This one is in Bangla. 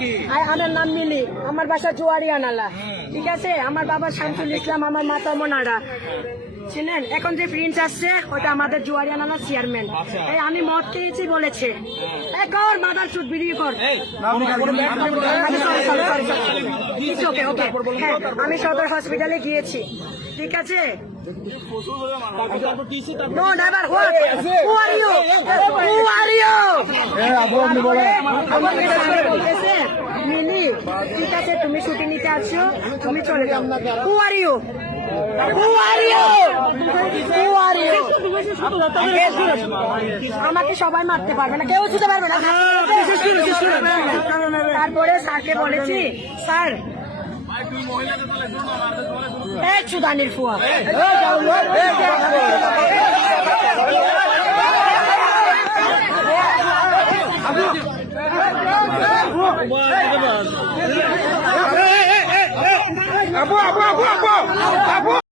কি? আমার নাম মিলি, আমার বাসা জোয়ারিয়া নালা। ঠিক আছে, আমার বাবা শামসুল ইসলাম, আমার মাতা মনারা। চিনেন? এখন যে প্রিন্স আসছে ওটা আমাদের জোয়ারিয়া নালা চেয়ারম্যান। এই আমি মদ খেয়েছি বলেছে। এখন মাদার চুট বিড়ি কর। আমি সদর হসপিটালে গিয়েছি। ঠিক আছে, No, never. What? Who are you? Who are you? মিলি, ঠিক আছে, তুমি ছুটি নিতে আসছো, তুমি চলে যাও। Who are you? Who are you? Who are you? আমাকে সবাই মারতে পারবে না, কেউ ছুটে পারবে না। তারপরে স্যারকে বলেছি, স্যার চুদানির ফুয়া আবু আবু আবু আবু আবু